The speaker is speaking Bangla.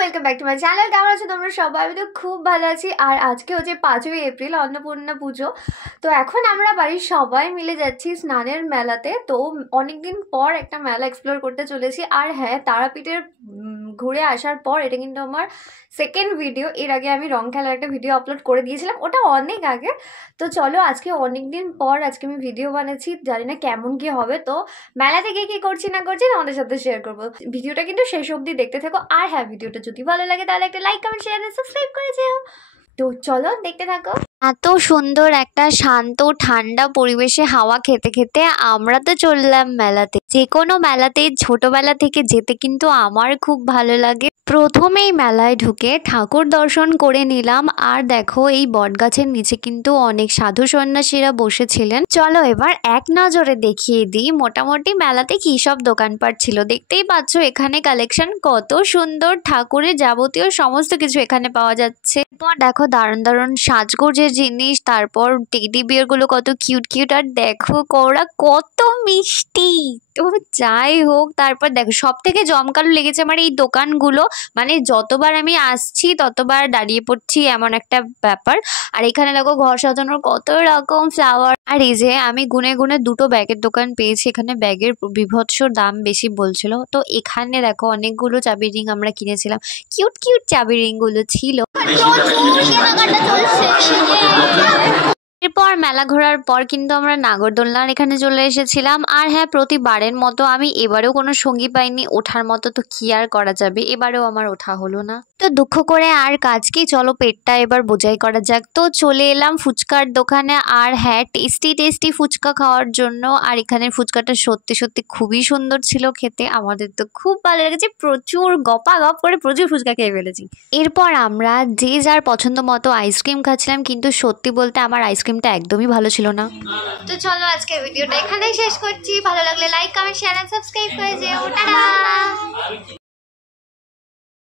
Welcome back to my channel. কেমন আছো তোমরা সবাই? আমি তো খুব ভালো আছি। আর আজকে হচ্ছে 5ই এপ্রিল, অন্নপূর্ণা পুজো। তো এখন আমরা বাড়ির সবাই মিলে যাচ্ছি স্নানের মেলাতে। তো অনেকদিন পর একটা মেলা এক্সপ্লোর করতে চলেছি। আর হ্যাঁ, তারাপীঠের ঘুরে আসার পর এটা কিন্তু আমার সেকেন্ড ভিডিও। এর আগে আমি রং খেলার একটা ভিডিও আপলোড করে দিয়েছিলাম, ওটা অনেক আগে। তো চলো, আজকে অনেকদিন পর আজকে আমি ভিডিও বানাচ্ছি, জানি না কেমন কি হবে। তো মেলা থেকে কি করছি না করছি তোমাদের সাথে শেয়ার করবো। ভিডিওটা কিন্তু শেষ অবধি দেখতে থাকো। আর হ্যাঁ, ভিডিওটা যদি ভালো লাগে তাহলে একটা লাইক, কমেন্ট, শেয়ার আর সাবস্ক্রাইব করে যেও। তো চলো দেখতে থাকো। এত সুন্দর একটা শান্ত ঠান্ডা পরিবেশে হাওয়া খেতে খেতে আমরা তো চললাম মেলাতে। যে কোনো মেলাতে ছোটবেলা থেকে যেতে কিন্তু আমার খুব ভালো লাগে। প্রথমেই মেলায় ঢুকে ঠাকুর দর্শন করে নিলাম। আর দেখো, এই বটগাছের নিচে কিন্তু অনেক সাধু সন্ন্যাসীরা বসেছিলেন। চলো এবার এক নজরে দেখিয়ে দিই মোটামুটি মেলাতে কি সব দোকানপাট ছিল। দেখতেই পাচ্ছ এখানে কালেকশন কত সুন্দর, ঠাকুরের যাবতীয় সমস্ত কিছু এখানে পাওয়া যাচ্ছে। এরপর দেখো দারুণ দারুণ সাজগোজের জিনিস, তারপর টেডি বিয়ার গুলো কত কিউট কিউট, আর দেখো ওরা কত মিষ্টি। তো যাই হোক, তারপর দেখো সব থেকে জমকালো লেগেছে আমার এই দোকানগুলো। মানে যতবার আমি আসছি ততবার দাঁড়িয়ে পড়ছি, এমন একটা ব্যাপার। আর এখানে দেখো ঘর সাজানোর কত রকম ফ্লাওয়ার। আর এই যে আমি গুনে গুনে দুটো ব্যাগের দোকান পেয়েছি। এখানে ব্যাগের বিভৎস দাম বেশি বলছিল। তো এখানে দেখো অনেকগুলো চাবি রিং আমরা কিনেছিলাম। কিউট কিউট চাবি রিং গুলো ছিল। এরপর মেলা ঘোরার পর কিন্তু আমরা নাগরদোলনার এখানে চলে এসেছিলাম। আর হ্যাঁ, প্রতিবারের মতো আমি এবারেও কোনো সঙ্গী পাইনি ওঠার মতো। তো কি আর করা যাবে, এবারেও আমার ওঠা হলো না। তো দুঃখ করে আর কাজ কি, চলো পেটটা এবার বোঝাই করা যাক। তো চলে এলাম ফুচকার দোকানে। আর হ্যাঁ, টেস্টি টেস্টি ফুচকা খাওয়ার জন্য। আর এখানের ফুচকাটা সত্যি সত্যি খুবই সুন্দর ছিল খেতে। আমাদের তো খুব ভালো লেগেছে, প্রচুর গপা গপ করে প্রচুর ফুচকা খেয়ে ফেলেছি। এরপর আমরা যে যার পছন্দ মতো আইসক্রিম খাচ্ছিলাম, কিন্তু সত্যি বলতে আমার আইসক্রিমটা একদমই ভালো ছিল না। তো চলো আজকে ভিডিওটা এখানেই শেষ করছি। ভালো লাগলে লাইক, কমেন্ট, শেয়ার আর সাবস্ক্রাইব করে যেও। টাটা।